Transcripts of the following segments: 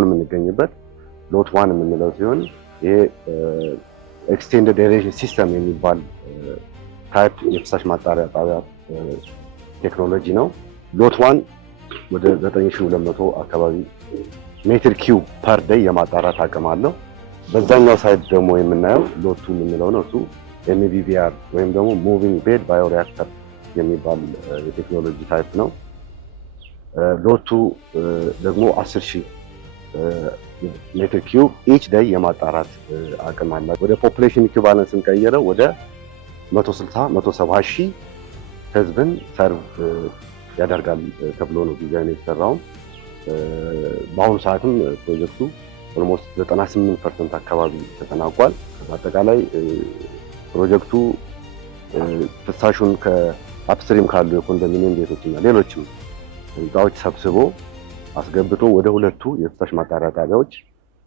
አሁን የምንገኝበት ሎት 1 የምንለው ሲሆን ይሄ ኤክስቴንደድ ኤሬሽን ሲስተም የሚባል ታይፕ የፍሳሽ ማጣሪያ ጣቢያ ቴክኖሎጂ ነው። ሎት 1 ወደ 9200 አካባቢ ሜትር ኪዩብ ፐር ዴይ የማጣራት አቅም አለው። በዛኛው ሳይድ ደግሞ የምናየው ሎት 2 የምንለው ነው። እሱ ኤምቢቪአር ወይም ደግሞ ሙቪንግ ቤድ ባዮሪአክተር የሚባል የቴክኖሎጂ ታይፕ ነው። ሎት 2 ደግሞ 10000 ሜትር ኪዩብ ኢች ዴይ የማጣራት አቅም አለ። ወደ ፖፑሌሽን ኢኩቫለንስ ስንቀይረው ወደ 170 ሺህ ህዝብን ሰርቭ ያደርጋል ተብሎ ነው ዲዛይን የተሰራው። በአሁኑ ሰዓትም ፕሮጀክቱ ኦልሞስት 98% አካባቢ ተጠናቋል። በአጠቃላይ ፕሮጀክቱ ፍሳሹን ከአፕስትሪም ካሉ የኮንዶሚኒየም ቤቶችና ሌሎችም ህንፃዎች ሰብስቦ አስገብቶ ወደ ሁለቱ የፍሳሽ ማጣሪያ ጣቢያዎች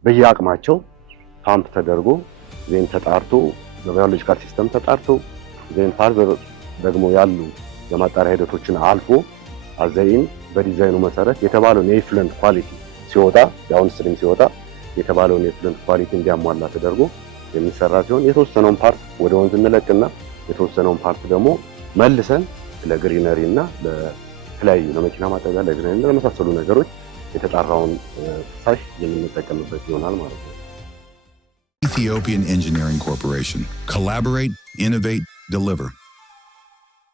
በየአቅማቸው ፓምፕ ተደርጎ ዜን ተጣርቶ በባዮሎጂካል ሲስተም ተጣርቶ ዜን ፋርዘር ደግሞ ያሉ የማጣሪያ ሂደቶችን አልፎ አዘይን በዲዛይኑ መሰረት የተባለውን የኢፍሉዌንት ኳሊቲ ሲወጣ ዳውንስትሪም ሲወጣ የተባለውን የኢፍሉዌንት ኳሊቲ እንዲያሟላ ተደርጎ የሚሰራ ሲሆን የተወሰነውን ፓርት ወደ ወንዝ እንለቅና የተወሰነውን ፓርት ደግሞ መልሰን ለግሪነሪ እና ለተለያዩ ለመኪና ማጠቢያ ለግሪነሪ እና ለመሳሰሉ ነገሮች የተጣራውን ፍሳሽ የምንጠቀምበት ይሆናል ማለት ነው። Ethiopian Engineering Corporation. Collaborate, innovate, deliver.